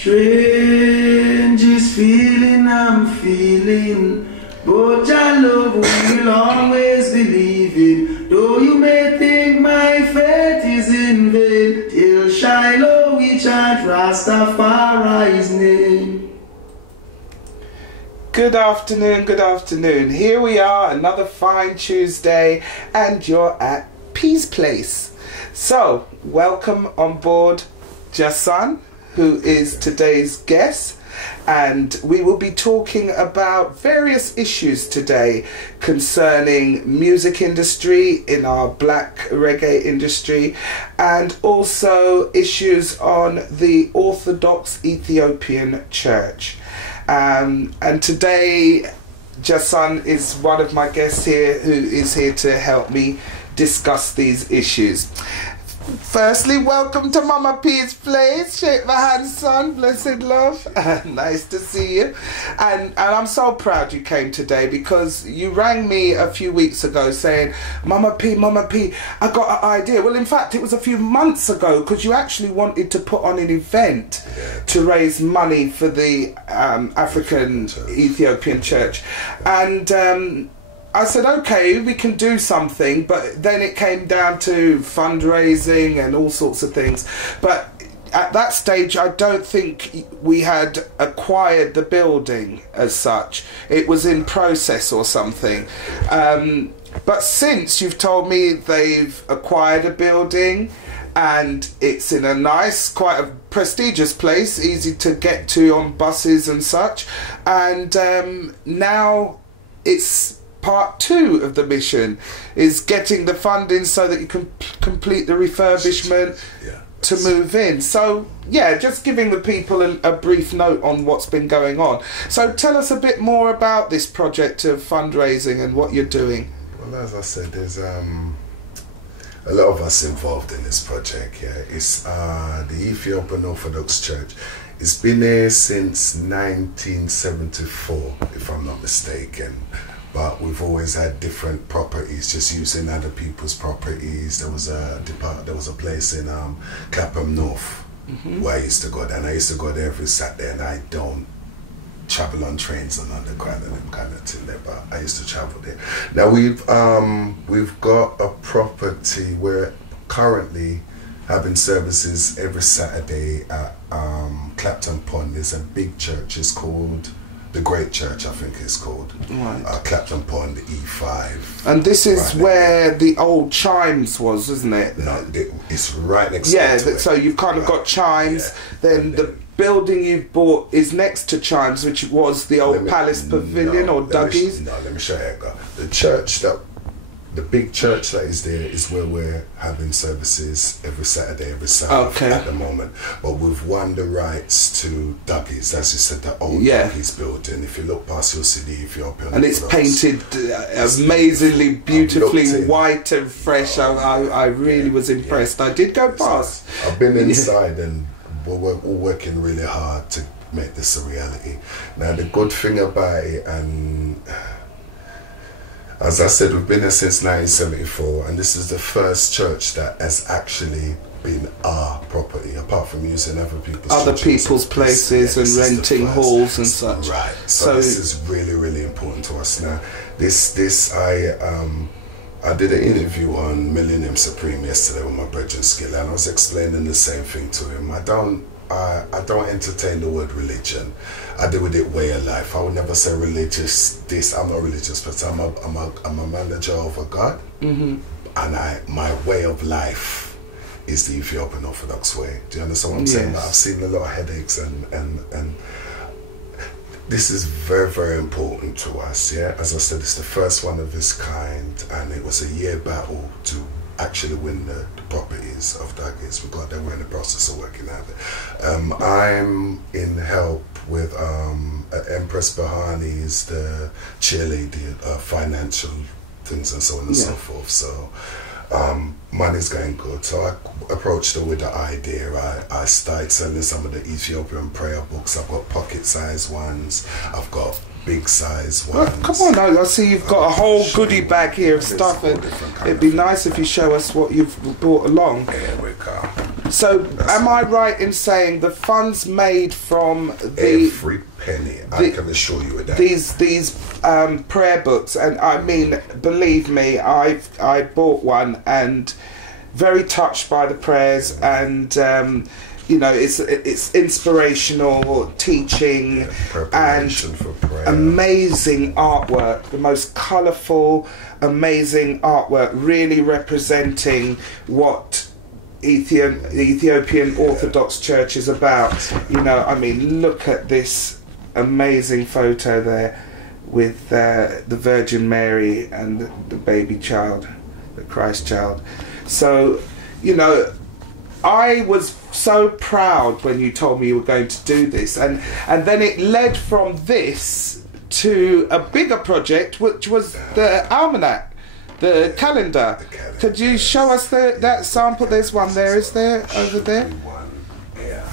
Strangest feeling I'm feeling, but your love will always believe in. Though you may think my faith is in vain, till Shiloh we chant Rastafari's name. Good afternoon, good afternoon. Here we are, another fine Tuesday, and you're at Pplace. So, welcome on board Jason, who is today's guest, and we will be talking about various issues today concerning music industry in our black reggae industry, and also issues on the Orthodox Ethiopian Church. And today Jason is one of my guests here who is here to help me discuss these issues. Firstly, welcome to Mama P's place. Shake my hand, son. Blessed love. Nice to see you. And I'm so proud you came today, because you rang me a few weeks ago saying, Mama P, I got an idea. Well, in fact, it was a few months ago, because you actually wanted to put on an event to raise money for the African Ethiopian Church. And I said, okay, we can do something, but then it came down to fundraising and all sorts of things. But at that stage, I don't think we had acquired the building as such. It was in process or something. But since you've told me they've acquired a building, and it's in a nice, quite a prestigious place, easy to get to on buses and such, and now it's part 2 of the mission is getting the funding so that you can complete the refurbishment to move in. So yeah, just giving the people a brief note on what's been going on. So tell us a bit more about this project of fundraising and what you're doing. Well, as I said, there's a lot of us involved in this project. It's the Ethiopian Orthodox Church. It's been there since 1974, if I'm not mistaken. But we've always had different properties, just using other people's properties. There was a place in Clapham North where I used to go there, and I used to go there every Saturday, and I don't travel on trains and all the kind of thing there, but I used to travel there. Now we've got a property where currently having services every Saturday at Clapton Pond. There's a big church, it's called the Great Church, I think it's called. Right. Clapton Pond E5. And this is right where the old Chimes was, isn't it? No, it's right next to it. Yeah, so you've kind of got Chimes, then the building you've bought is next to Chimes, which was the old Palace Pavilion or Dougie's. Let me show you. The church the big church that is there is where we're having services every Saturday, every Sabbath at the moment. But we've won the rights to Dougie's, as you said, the old Dougie's building. If you look past, you'll see the Ethiopian. And it's painted amazingly beautifully white and fresh. I really was impressed. I did go past. I've been inside and we're all working really hard to make this a reality. Now, the good thing about it, and as I said, we've been there since 1974, and this is the first church that has actually been our property, apart from using other people's places and renting halls and such. Right. So this is really, really important to us now. I did an interview on Millennium Supreme yesterday with my brethren Skill, and I was explaining the same thing to him. I don't entertain the word religion. I deal with it way of life. I would never say religious this. I'm not religious, but I'm a manager of a God, and my way of life is the Ethiopian Orthodox way. Do you understand what I'm saying? I've seen a lot of headaches, and this is very, very important to us. Yeah, as I said, it's the first one of its kind, and it was a year battle to actually win the properties of Dougie's. We're in the process of working at it. I'm in help with Empress Bahani is the cheerleader, financial things and so on and so forth. So money's going good. So I approached her with the idea. I started selling some of the Ethiopian prayer books. I've got pocket-sized ones. I've got big-sized ones. Well, come on, I see you've got a whole goodie bag here of stuff, and it'd be nice if you show us what you've brought along. Here we go. So, am I right in saying the funds made from the every penny? I can assure you of that. These prayer books, and I mean, believe me, I bought one and very touched by the prayers, and you know, it's inspirational teaching, and for prayer. Amazing artwork, the most colourful, amazing artwork, really representing what the Ethiopian Orthodox Church is about. You know, I mean, look at this amazing photo there with the Virgin Mary and the baby child, the Christ child. So, you know, I was so proud when you told me you were going to do this, and then it led from this to a bigger project, which was the almanac, the calendar. Could you show us that sample? There's one there, is there, over there? Yeah.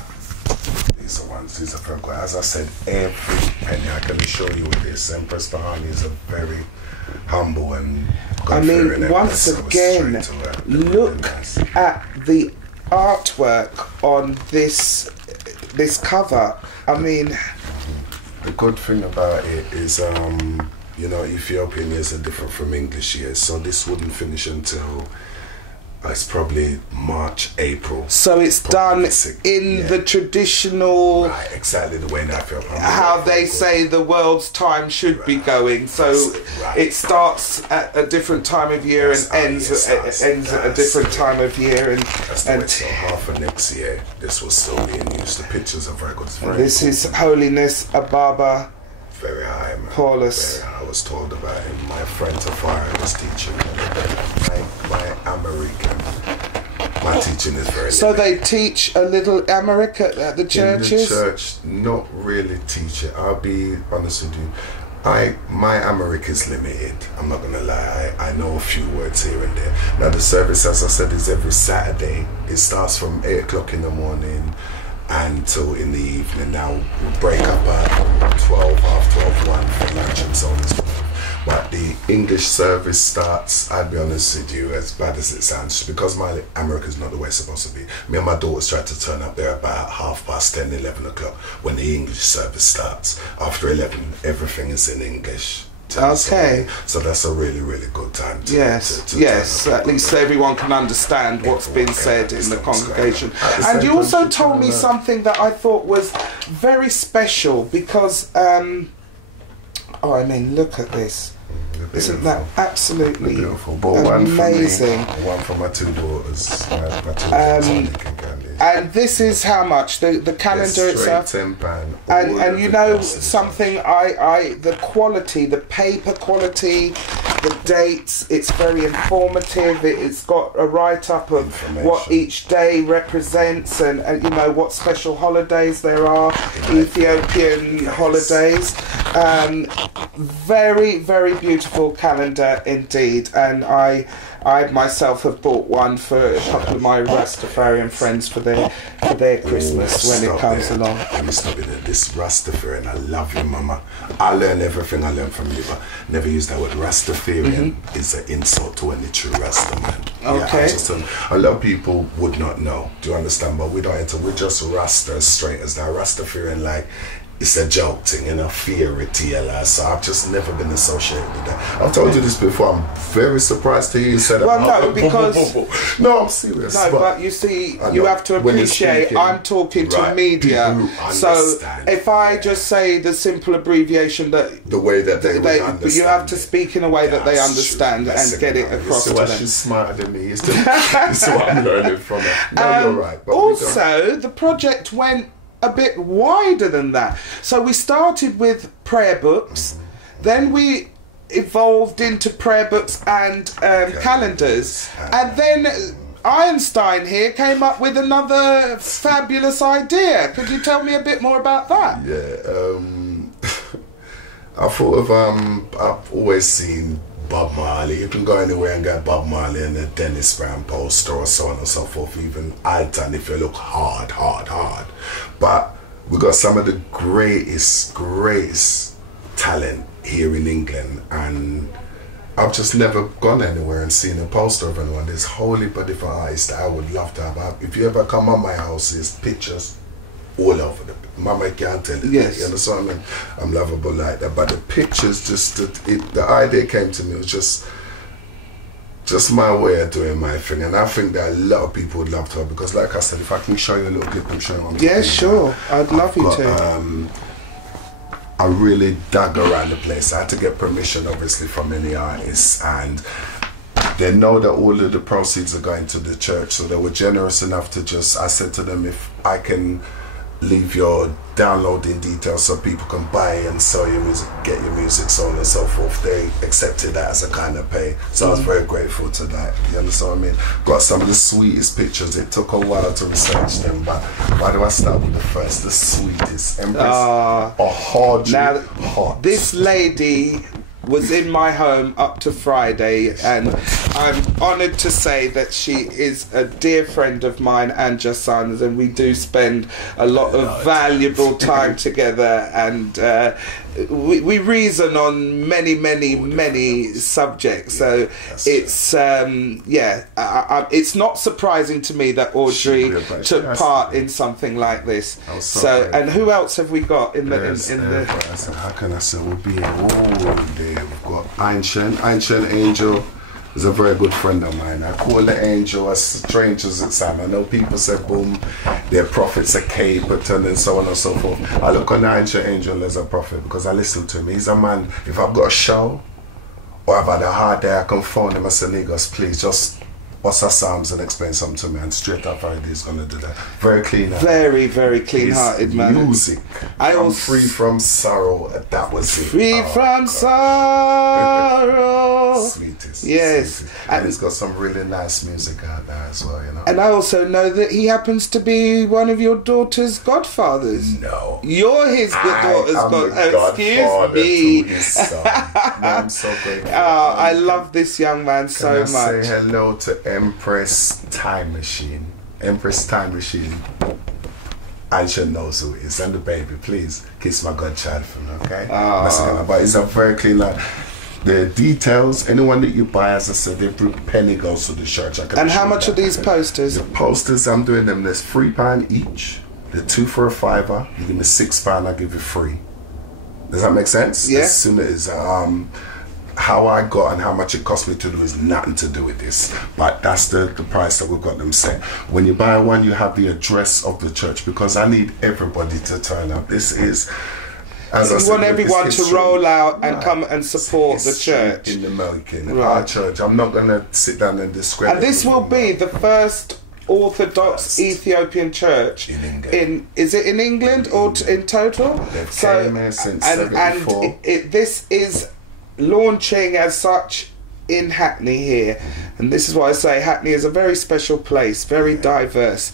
These are ones, these are very good. As I said, every penny, I can assure you of this. Empress Bahani is a very humble and I mean, once again, look at the artwork on this cover. I mean, the good thing about it is, you know, Ethiopian years are different from English years, so this wouldn't finish until it's probably March, April. So it's done in the traditional, right, exactly the way that I feel. How they say the world's time should be going. So it starts at a different time of year and ends at a different time of year. And until half of next year, this will still be in use. The pictures are very good. This is Holiness Ababa. Very high, man. Paulus. I was told about him. My friend Tafari was teaching my American. My teaching is very So limited. they teach a little Amharic at the churches? In the church, not really teach it. I'll be honest with you. My Amharic is limited. I'm not gonna lie. I know a few words here and there. Now the service, as I said, is every Saturday. It starts from 8 o'clock in the morning until in the evening. Now we'll break up at 12, half 12, 1 for lunch and so on and so forth. But the English service starts, I'll be honest with you, as bad as it sounds, because my America is not the way it's supposed to be. Me and my daughters tried to turn up there about 10:30, 11 o'clock when the English service starts. After 11, everything is in English. Okay. So that's a really, really good time to yes, at least everyone can understand what's been said in the congregation. And you also told me something that I thought was very special, because oh, I mean, look at this. Isn't that absolutely beautiful? But amazing? One for my 2 daughters. My 2 daughters and this is how much? The calendar itself? £10. And you know something, the quality, the paper quality, the dates, it's very informative. It's got a write-up of what each day represents, and you know what special holidays there are, Ethiopian holidays. Very, very beautiful calendar indeed, and I myself have bought one for a couple of my Rastafarian friends for their Christmas when it comes along. Let me stop it there. This Rastafarian, I love you, Mama. I learn everything I learn from you, but never use that word. Rastafarian is an insult to any true Rasta man. Okay. Yeah, a lot of people would not know. Do you understand? But we don't enter. We're just Rasta as straight as that. Rastafarian, like, it's a joke thing, you know, fairy tale. So I've just never been associated with that. I've told you this before. I'm very surprised to hear you say that. Well, no, because no, I'm serious. No, but you see, you have to appreciate. I'm talking to media, so if I just say the simple abbreviation that the way that they but you have to speak in a way that they understand and get it across to them. She's smarter than me. It's what I'm learning from her. No, you're right. But also, the project went a bit wider than that. So we started with prayer books, then we evolved into prayer books and calendars, and then Einstein here came up with another fabulous idea. Could you tell me a bit more about that? Yeah, I thought of I've always seen Bob Marley. You can go anywhere and get Bob Marley and a Dennis Brown poster or so on and so forth, even Alton if you look hard. But we got some of the greatest talent here in England, and I've just never gone anywhere and seen a poster of anyone. There's wholly but different artists that I would love to have. If you ever come on my house, there's pictures all over the Mama can't tell it. Yes. You understand what I mean? I'm lovable like that. But the pictures, the idea came to me, it was just my way of doing my thing. And I think that a lot of people would love to have, because like I said, if I can show you a little clip, I'm showing on the Yeah, thing, sure. I'd love you to. I really dug around the place. I had to get permission, obviously, from any artists, and they know that all of the proceeds are going to the church, so they were generous enough to I said to them, if I can leave your downloading details so people can buy and sell your music, get your music, so on and so forth, they accepted that as a kind of pay. So I was very grateful to that. You understand what I mean? Got some of the sweetest pictures. It took a while to research them, but why do I start with the first? The sweetest. Empress, hot. This lady was in my home up to Friday, and I'm honoured to say that she is a dear friend of mine and your son's, and we do spend a lot of valuable time together, and we reason on many subjects. So it's it's not surprising to me that Audrey took part in something like this. So, and who else have we got in the how can I say, we'll be here all day. We've got Ancient Angel is a very good friend of mine. I call the angel as strange as it sounds. I know people say boom, their prophet's a cape and so on and so forth. I look on the Ancient Angel as a prophet because I listen to him. He's a man, if I've got a show or I've had a hard day, I can phone him and say, niggas, please just what's our psalms and explain something to me, and straight up Friday's gonna do that. Very clean hearted. Very clean hearted man. Music. I'm free from sorrow. That was it. Free from sorrow. Sweetest. Yes. Sweetest. And he's got some really nice music out there as well, you know. And I also know that he happens to be one of your daughter's godfathers. No. You're his daughter's godfather. Excuse me. To his son. No, I'm so grateful. I love this young man so much. Say hello to Empress Time Machine. Empress Time Machine. Aisha knows who it is. And the baby, please kiss my godchild for me, okay? But it's a very clean line. The details, anyone that you buy, as I said, every penny goes to the church. And how much are these posters? The posters, I'm doing them, there's £3 each. The 2 for £5. You give me £6, I give you free. Does that make sense? Yeah. As soon as how I got and how much it cost me to do is nothing to do with this, but that's the price that we've got them set. When you buy one, you have the address of the church, because I need everybody to turn up. This is, as I said, want everyone to roll out and come and support the church in the making. Our church. I'm not going to sit down and describe. And this will be the first Orthodox Ethiopian church in England. Is it in England or in total? They've came here since 74. And this is launching as such in Hackney here, and this is why I say Hackney is a very special place, very diverse.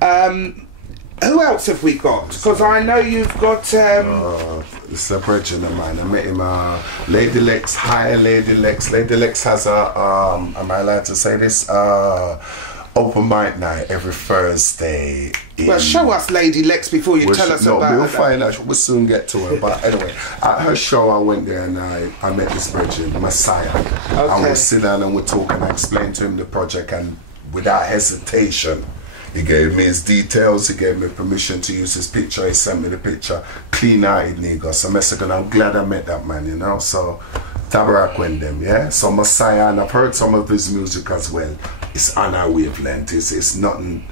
Who else have we got? Because I know you've got it's a brethren of mine. I met him, Lady Lex. Hi, Lady Lex. Lady Lex has a am I allowed to say this, open mic night every Thursday. Well, show us Lady Lex before you tell us about her. We'll find out. We'll soon get to her. But anyway, at her show, I went there and I met this brethren, Messiah. Okay. And we sit down and we talk, and I explained to him the project, and without hesitation, he gave me his details, he gave me permission to use his picture, he sent me the picture. Clean-hearted nigga. So I'm glad I met that man, you know. So Tabarak went them, yeah. So Messiah, and I've heard some of his music as well. It's on our wavelength. It's nothing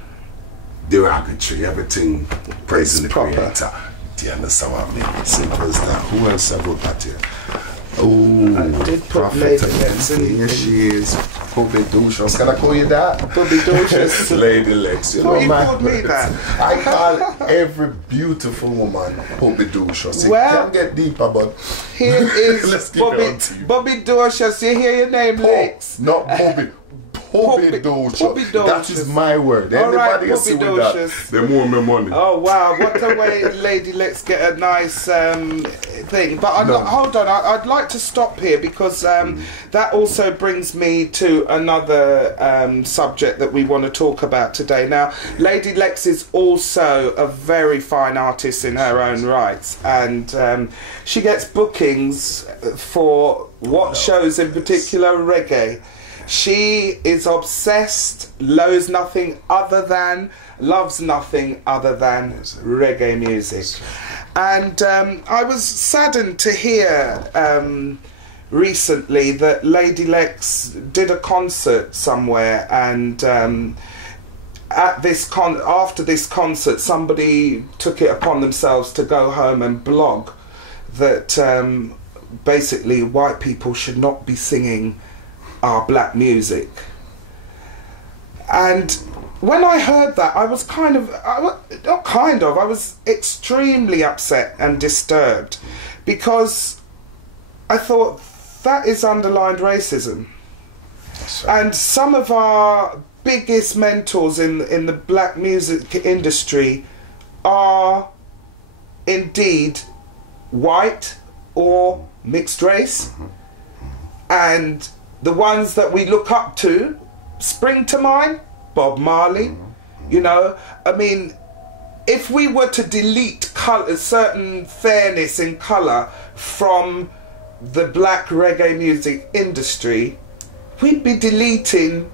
derogatory. Everything praising the Creator. Do you understand what I mean? Simple as that. Who else have we got here? Oh, I did put Lady Lex in. Here she is. Bobby Dushos. Can I call you that? Bobby Dushos. Lady Lex. You know, you man. called me that. I call every beautiful woman Bobby Dushos. It can get deeper, but here is let's keep it on to you. Bobby Dushos. You hear your name, Lex? Not Bobby. Bobby Dushos. That is my word. Anybody else with that, they more my money. Oh wow, what a way, Lady Lex get a nice thing. But hold on, I'd like to stop here, because that also brings me to another subject that we want to talk about today. Now, Lady Lex is also a very fine artist in her own rights, and she gets bookings for What shows in particular? Reggae. She is obsessed, loves nothing other than reggae music. And I was saddened to hear recently that Lady Lex did a concert somewhere, and after this concert, somebody took it upon themselves to go home and blog that basically white people should not be singing our black music. And when I heard that, I was I was extremely upset and disturbed, because I thought that is underlined racism. Right. And some of our biggest mentors in the black music industry are indeed white or mixed race. And the ones that we look up to spring to mind. Bob Marley, you know, I mean, if we were to delete certain fairness in colour from the black reggae music industry, we'd be deleting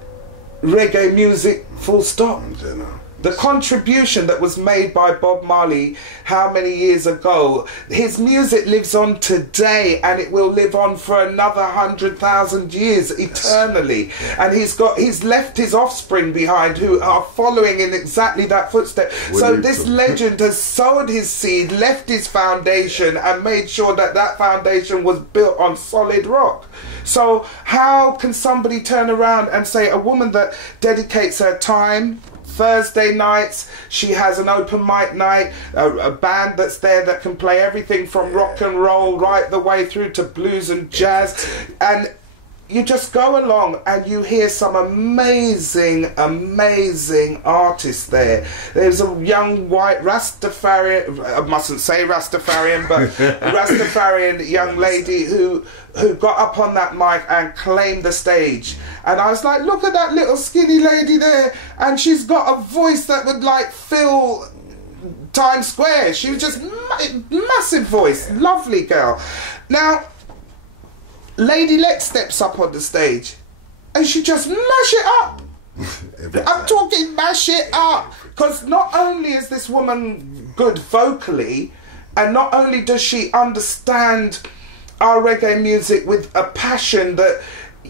reggae music full stop. The contribution that was made by Bob Marley how many years ago, his music lives on today, and it will live on for another 100,000 years eternally. Yes. And he's left his offspring behind who are following in exactly that footstep. So this legend has sowed his seed, left his foundation, and made sure that that foundation was built on solid rock. So how can somebody turn around and say a woman that dedicates her time, Thursday nights, she has an open mic night, a band that's there that can play everything from rock and roll right the way through to blues and jazz, and you just go along and you hear some amazing artists there. There's a young white Rastafarian, I mustn't say Rastafarian, but Rastafarian young lady who got up on that mic and claimed the stage. And I was like, look at that little skinny lady there, and she's got a voice that would like fill Times Square. She was just massive voice, lovely girl. Now, Lady Lex steps up on the stage and she just mash it up. I'm talking mash it up, because not only is this woman good vocally, and not only does she understand our reggae music with a passion that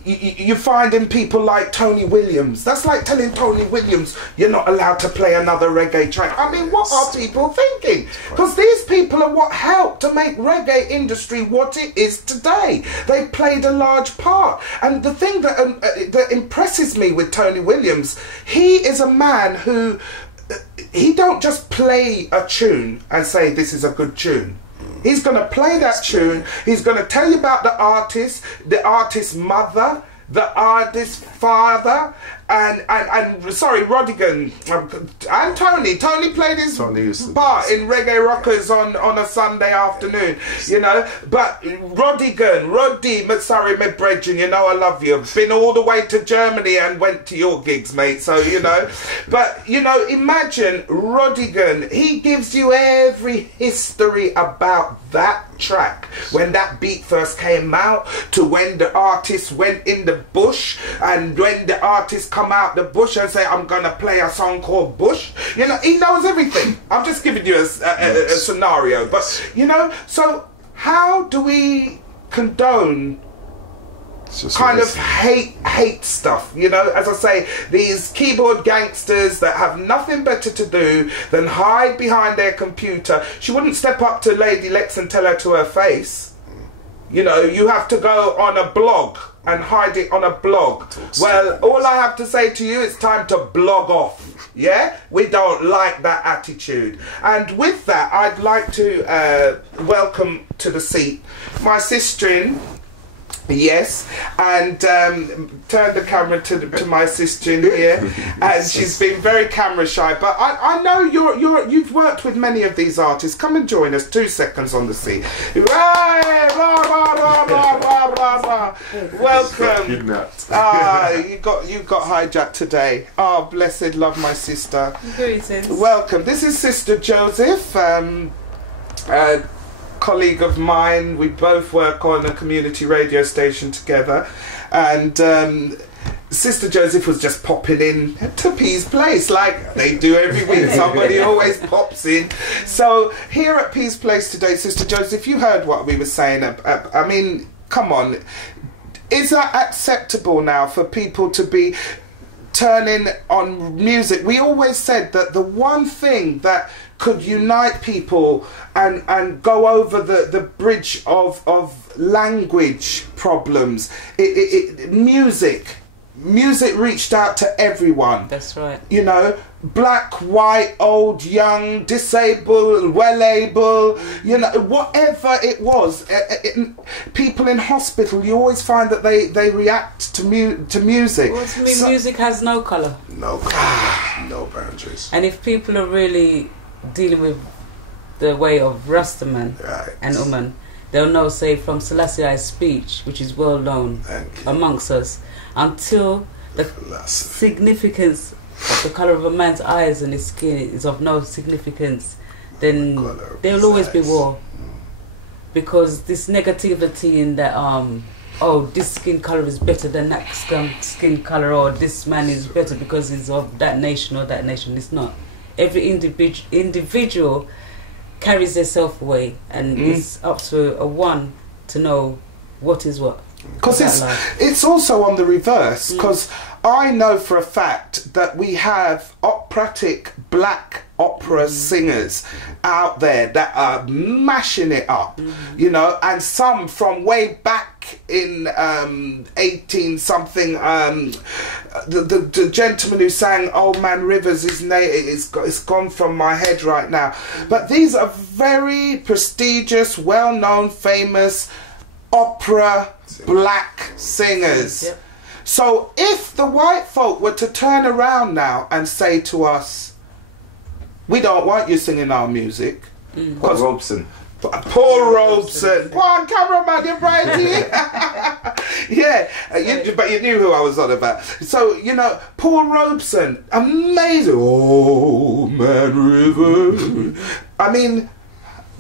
you find in people like Tony Williams. That's like telling Tony Williams you're not allowed to play another reggae track. I mean, what are people thinking? Because these people are what helped to make reggae industry what it is today. They played a large part. And the thing that impresses me with Tony Williams, he is a man who, he don't just play a tune and say this is a good tune. He's going to play that tune. He's going to tell you about the artist's mother, the artist's father, and sorry, Rodigan and Tony. Tony played his part in Reggae Rockers on a Sunday afternoon, you know. But Roddy, sorry, my brethren, you know I love you. Been all the way to Germany and went to your gigs, mate. So you know, but you know, imagine Rodigan. He gives you every history about that track, when that beat first came out, to when the artist went in the bush, and when the artist come out the bush and say, I'm gonna play a song called Bush. You know, he knows everything. I'm just giving you a scenario, but you know, so how do we condone kind of hate stuff? You know, as I say, these keyboard gangsters that have nothing better to do than hide behind their computer. She wouldn't step up to Lady Lex and tell her to her face. You know, you have to go on a blog and hide it on a blog. Well, all I have to say to you, it's time to blog off. Yeah? We don't like that attitude. And with that, I'd like to welcome to the seat my sister-in, yes, and turn the camera to my sister in here, and she's been very camera shy, but I know you've worked with many of these artists. Come and join us. 2 seconds on the seat. Welcome. You got hijacked today. Oh, blessed love, my sister. Greetings. Welcome. This is Sister Joseph. colleague of mine. We both work on a community radio station together, and Sister Joseph was just popping in to P's Place like they do every week. Somebody always pops in. So here at P's Place today, Sister Joseph, you heard what we were saying. I mean, come on. Is that acceptable now for people to be turning on music? We always said that the one thing that could unite people and go over the bridge of language problems, music reached out to everyone. That's right. You know, black, white, old, young, disabled, well able, you know, whatever it was. People in hospital, you always find that they react to music. Well, to me, music has no colour. No colour, no boundaries. And if people are really dealing with the way of Rastaman and Uman, they'll know, say, from Selassie's speech, which is well known amongst us, until the significance of the colour of a man's eyes and his skin is of no significance, then there will always be war. Because this negativity in that, oh, this skin colour is better than that skin colour, or this man is better because he's of that nation or that nation. It's not. Every individual carries their self away, and it's up to a one to know what is what. Because it's also on the reverse, because I know for a fact that we have operatic black opera singers out there that are mashing it up, you know, and some from way back in 18 something, the gentleman who sang Old Man Rivers, his name it's gone from my head right now, but these are very prestigious, well-known, famous opera black singers. Yep. So if the white folk were to turn around now and say to us, we don't want you singing our music. Paul Robeson. Paul Robeson. Go on, cameraman, you're right here. Yeah, but you knew who I was on about. So, you know, Paul Robeson, amazing. Oh, Man River. I mean,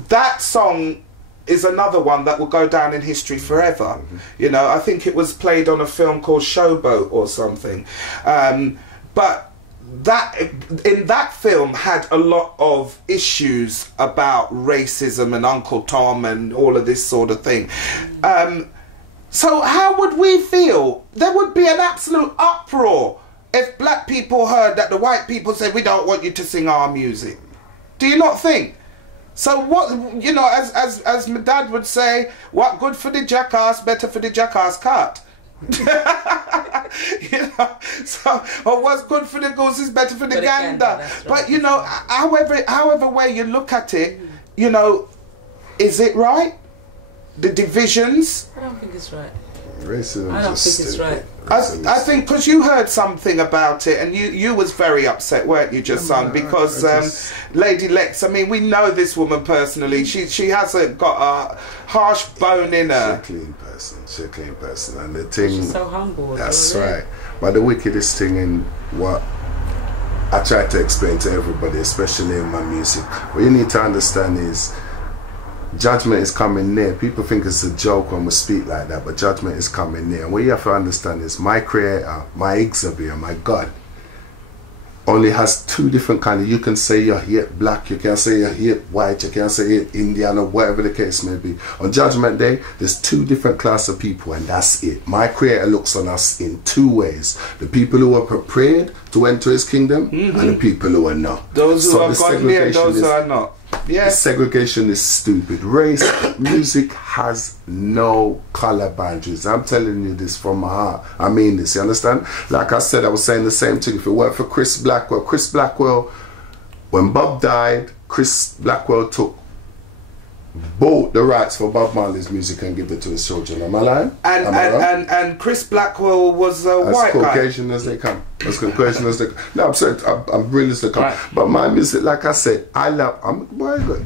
that song is another one that will go down in history forever. You know, I think it was played on a film called Showboat or something. But that in that film had a lot of issues about racism and Uncle Tom and all of this sort of thing. So how would we feel? There would be an absolute uproar if black people heard that the white people said, we don't want you to sing our music. Do you not think? So what, you know, as my dad would say, what good for the jackass, better for the jackass cut. You know, so, or what's good for the goose is better for the gander. Right. But you know, however way you look at it, you know, is it right? The divisions? I don't think it's right. Racism. I don't think it's right. I think because you heard something about it and you was very upset, weren't you, just son? Because Lady Lex, I mean, we know this woman personally. She hasn't got a harsh bone in her. She's a clean person. She's a clean person, and the thing. She's so humble. That's right. But the wickedest thing in what I try to explain to everybody, especially in my music, what you need to understand is, judgment is coming near. People think it's a joke when we speak like that, but judgment is coming near. And what you have to understand is my creator, my exhibitor, my God, only has two different kinds. You can say you're here black, you can say you're here white, you can say you're Indian, or whatever the case may be. On Judgment Day, there's two different classes of people, and that's it. My creator looks on us in two ways. The people who are prepared to enter his kingdom, and the people who are not. Those who are gone near, those who are not. Yeah. Segregation is stupid. Race, music has no color boundaries. I'm telling you this from my heart. I mean this, you understand? Like I said, I was saying the same thing. If it weren't for Chris Blackwell, when Bob died, Chris Blackwell bought the rights for Bob Marley's music and give it to his children. Am I lying? And Chris Blackwell was a white guy. As Caucasian as they come. As Caucasian as they come. No, I'm sorry, I'm really as they come. Right. But my music, like I said,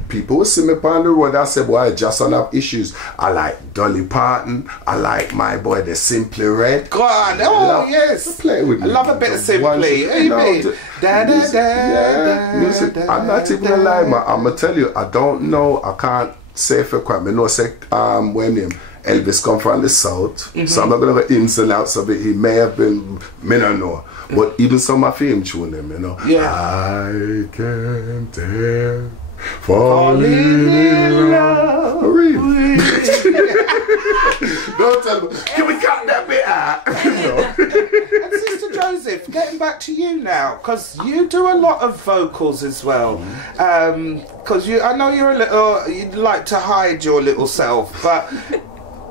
people will see me on the road. I said, boy, I just don't have issues. I like Dolly Parton. I like my boy, the Simply Red. Go on. Yes. Play with me. I love a bit of Simply. Music. I'm not even a lie, man. I'm going to tell you, I don't know. I can't say for quite me know say when him Elvis come from the south, so I'm not gonna go ins and outs of it. He may have been, me don't know, but even some of him tune them, you know. Yeah. I can't help falling in love. Really? Don't tell me. Can we cut that bit out? And Sister Joseph, getting back to you now, because you do a lot of vocals as well. Because I know you're a little, you'd like to hide your little self, but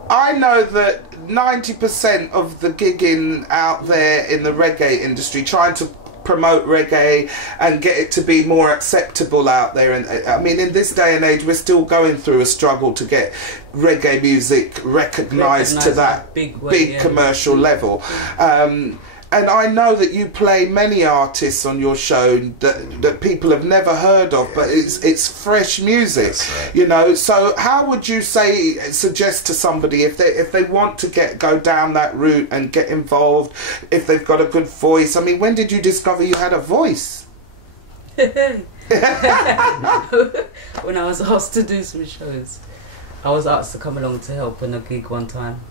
I know that 90% of the gigging out there in the reggae industry, trying to promote reggae and get it to be more acceptable out there, and I mean in this day and age we're still going through a struggle to get reggae music recognised to that big commercial level. And I know that you play many artists on your show that people have never heard of, but it's fresh music, you know. So how would you suggest to somebody if they want to go down that route and get involved, if they've got a good voice? I mean, when did you discover you had a voice? When I was asked to do some shows, I was asked to come along to help on a gig one time,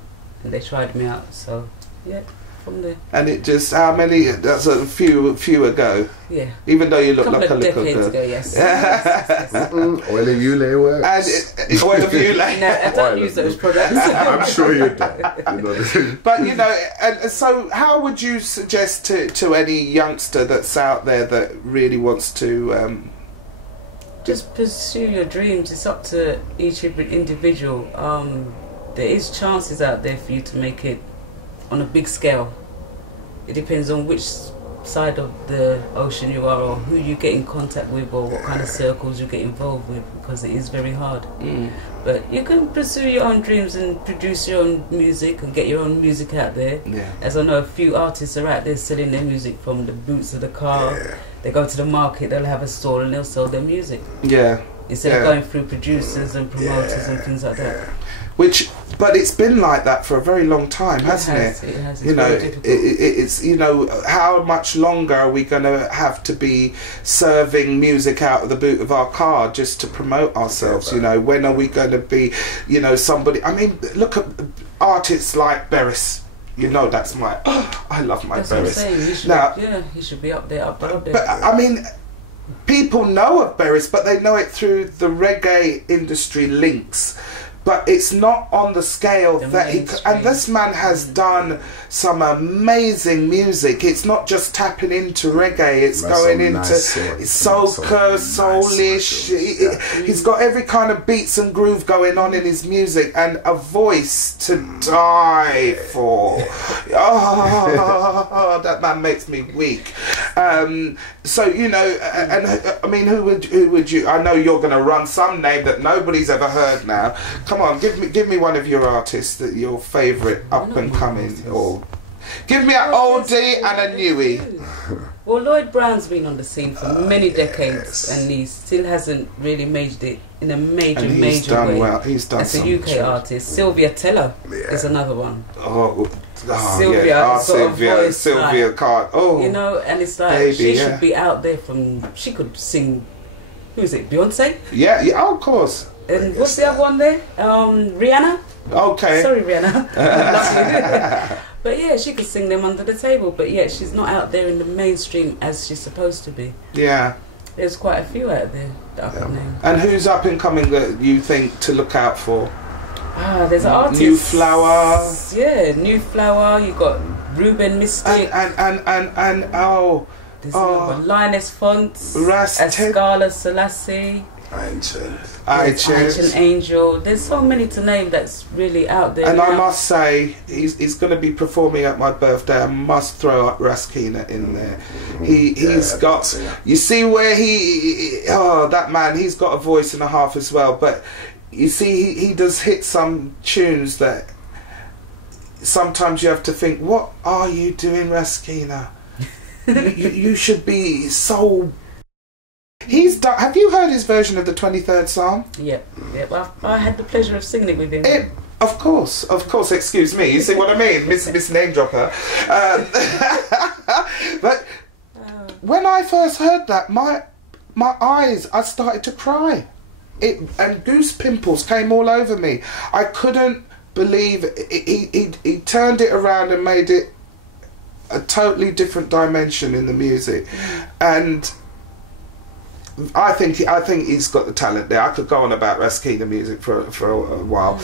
and they tried me out. So yeah. From there. And it just, how many, that's a few ago. Yeah. Even though you look like a little girl. Decades ago, yes. Oil of you lay works. And oil of you lay. No, I don't use those products. I'm sure you don't. But you know, and so how would you suggest to any youngster that's out there that really wants to just pursue your dreams? It's up to each individual. There is chances out there for you to make it on a big scale. It depends on which side of the ocean you are, or who you get in contact with, or what kind of circles you get involved with, because it is very hard. But you can pursue your own dreams and produce your own music and get your own music out there. As I know, a few artists are out there selling their music from the boots of the car. They go to the market, they'll have a stall and they'll sell their music. Instead of going through producers and promoters and things like that. But it's been like that for a very long time, hasn't it? It has. You know, it's you know, how much longer are we going to have to be serving music out of the boot of our car just to promote ourselves? You know, when are we going to be, you know, somebody? I mean, look at artists like Beres. You know, that's my. I love my Beres. That's what I'm saying. He should be up there. But I mean, people know of Beres, but they know it through the reggae industry links. But it's not on the scale that and this man has done some amazing music. It's not just tapping into reggae, it's going into soca, soulish. He's got every kind of beats and groove going on in his music, and a voice to die for. Oh, that man makes me weak. So, you know, and I mean, who would you, I know you're going to run some name that nobody's ever heard now. Come on, give me one of your artists, that your favourite up and coming, or give me an oldie and a newie. Well, Lloyd Brown's been on the scene for many decades, and he still hasn't really made it in a major way. Well. He's done as a UK artist. Sylvia Teller is another one. Sylvia can't. Oh, you know, and it's like she should be out there she could sing. Who is it? Beyonce? Yeah, of course. And what's the other one there? Rihanna? Okay. Sorry, Rihanna. But yeah, she could sing them under the table, but yet she's not out there in the mainstream as she's supposed to be. Yeah. There's quite a few out there that I could name. And who's up and coming that you think to look out for? There's an artist. New Flower. Yeah, New Flower. You got Ruben Mystic. And there's Linus Fonts. Escala Selassie. Ancient Angel. There's so many to name that's really out there. And now. I must say, he's going to be performing at my birthday. I must throw up Raskina in there. He's got. You see where that man. He's got a voice and a half as well. But you see, he does hit some tunes that sometimes you have to think, what are you doing, Raskina? you should be so. He's done. Have you heard his version of the 23rd Psalm? Yeah. Well, I had the pleasure of singing it with him. Of course. Excuse me. You see what I mean, Miss Name Dropper. But when I first heard that, my eyes, I started to cry. and goose pimples came all over me. I couldn't believe it. He turned it around and made it a totally different dimension in the music, and I think he's got the talent there. I could go on about Raskina music for a while,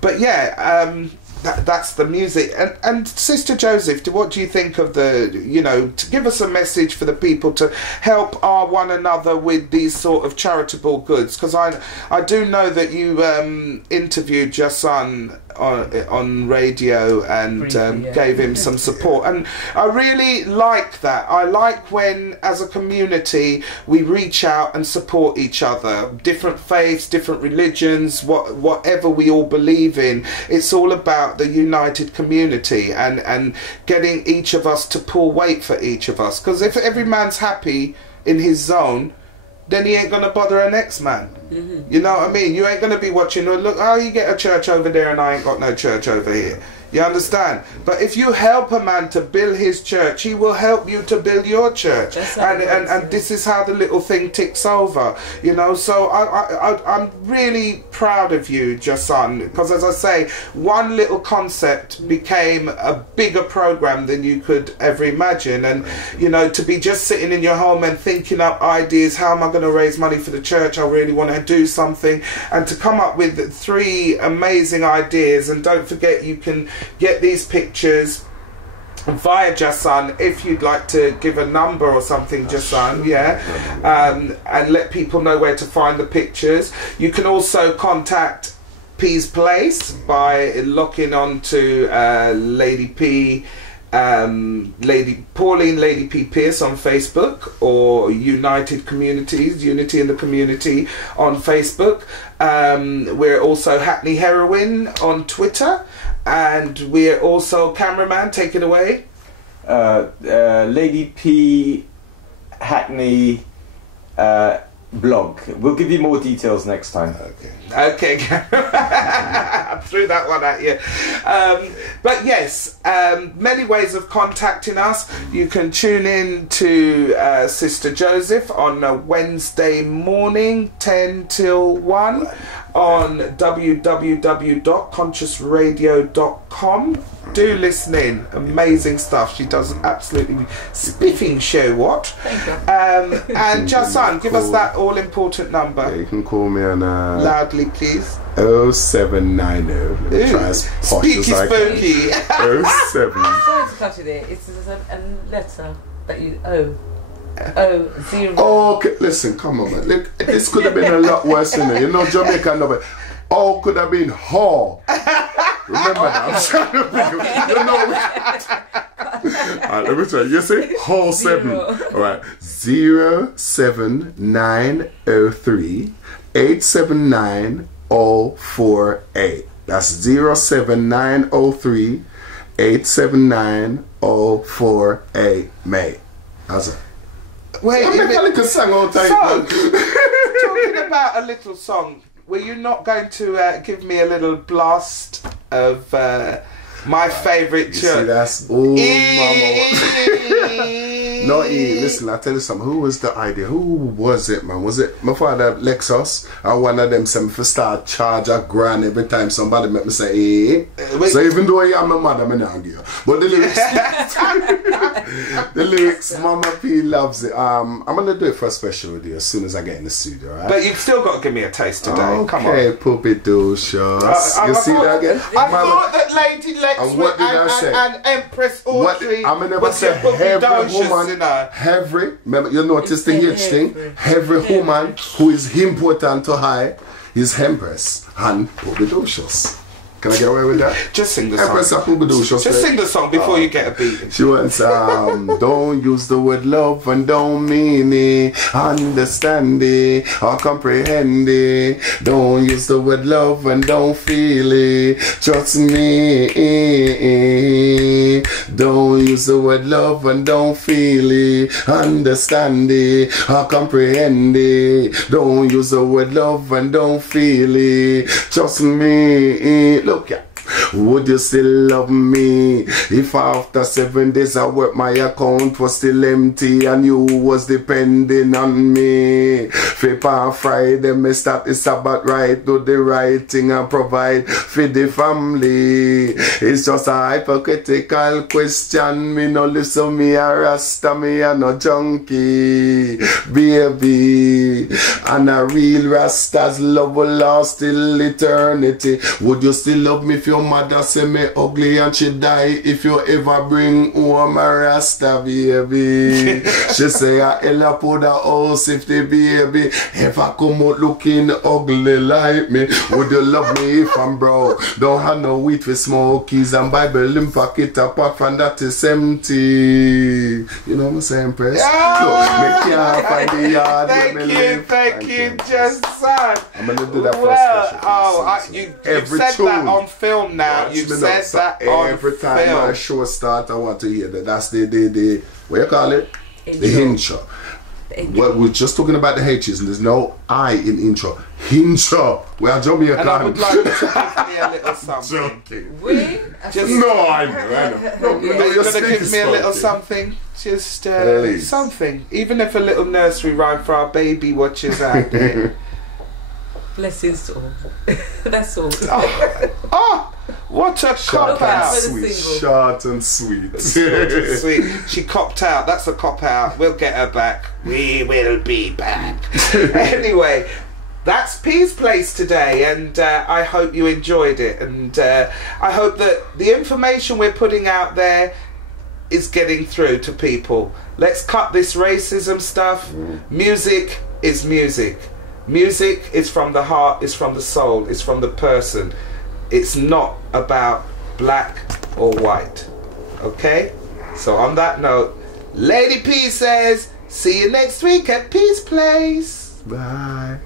but yeah, that's the music. And Sister Joseph, what do you think of the, you know, to give us a message for the people to help one another with these sort of charitable goods? Because I do know that you interviewed your son on radio and gave him some support, and I really like that. I like when, as a community, we reach out and support each other, different faiths, different religions, whatever we all believe in. It's all about the united community and getting each of us to pull weight for each of us, because if every man's happy in his zone, then he ain't gonna bother a next man. You know what I mean? You ain't gonna be watching, oh look, oh, you get a church over there and I ain't got no church over here. You understand? But if you help a man to build his church, he will help you to build your church. And this is how the little thing ticks over, you know. So I'm really proud of you, Jason, because as I say, one little concept became a bigger program than you could ever imagine. And, you know, to be just sitting in your home and thinking up ideas, how am I going to raise money for the church? I really want to do something. And to come up with 3 amazing ideas. And don't forget, you can get these pictures via Jason if you'd like to give a number or something, Jason, and let people know where to find the pictures. You can also contact Pplace by logging on to Lady P, Lady Pauline, Lady P Pierce on Facebook, or United Communities, Unity in the Community on Facebook. We're also Hackney Heroin on Twitter. And we're also Cameraman, take it away. Lady P Hackney blog. We'll give you more details next time. Okay. I threw that one at you. But yes, many ways of contacting us. You can tune in to Sister Joseph on a Wednesday morning, 10 till 1. On www.consciousradio.com. Do listen in. Amazing stuff. She does an absolutely spiffing show. What? Thank you. And Jason, give us that all important number. Yeah, you can call me on loudly, please. 0790. Let me try as posh as I can. 07. Sorry to cut you there. It's a letter that you owe. 0. Oh, okay. Listen, come on, man. Look, this could have been a lot worse than it. You know, Jamaican number. Oh, could have been Haw. Remember that? I'm trying to think. You know. Alright, let me try. You say Haw 7. Alright. 07903 879 048. That's 07903 879 048, mate. How's it? Wait, I'm like a song all time. So, talking about a little song, were you not going to give me a little blast of my favourite church? See, that's mama. No, listen, I'll tell you something. Who was the idea? Who was it, man? Was it my father Lexus? Or one of them some for start charge a grand every time somebody make me say, So even though I am my mother, I'm not give you. But the lyrics, the lyrics, Mama P loves it. I'm gonna do it for a special with you as soon as I get in the studio, right? But you've still got to give me a taste today. Okay, come on. Okay, Puppy Docious. You see that again? I thought that Lady Lex and Empress Audrey I never say every woman. Every, remember, you notice the H thing? Every woman who is important to high is Empress and Pobidocious. Can I get away with that? Just sing the song. Empress and Pobidocious. Just sing the song before you get a beat. She wants, don't use the word love and don't mean it, understand it or comprehend it. Don't use the word love and don't feel it, trust me. Don't use the word love and don't feel it, understand it or comprehend it. Don't use the word love and don't feel it, trust me. Look, yeah. Would you still love me if after 7 days I work my account was still empty and you was depending on me? Flip on Friday, me start the Sabbath right, do the right thing and provide for the family. It's just a hypocritical question. Me no listen, me a rasta, me a no junkie, baby. And a real rasta's love will last till eternity. Would you still love me if your mother say me ugly and she die if you ever bring home a rasta, baby? She say I ella put a house if the baby ever come out looking ugly like me. Would you love me if I'm broke? Don't have no weed for smokies and Bible in pocket apart from that is empty. You know what I'm saying, Press? Yeah. Look, me can't find the yard. Thank you, Just Son. I'm gonna do that for a special. You've said that on film now. You've said that on every time film. my show starts, I want to hear that. That's the what you call it? The intro. Well, we're just talking about the H's and there's no I in intro. Intro. We are Jamaican. And I would like you to give me a little something. Joking. Just, no, I know. No, you're going to give me a little something? Just something. Even if a little nursery rhyme for our baby watchers out there. Blessings to all. That's all. Oh, what a cop out. Short and sweet. Sweet. She copped out. That's a cop out. We'll get her back. We will be back. Anyway, that's P's Place today, and I hope you enjoyed it, and I hope that the information we're putting out there is getting through to people. Let's cut this racism stuff. Music is music. Music is from the heart, it's from the soul, it's from the person. It's not about black or white. Okay? So on that note, Lady P says, see you next week at Peace Place. Bye.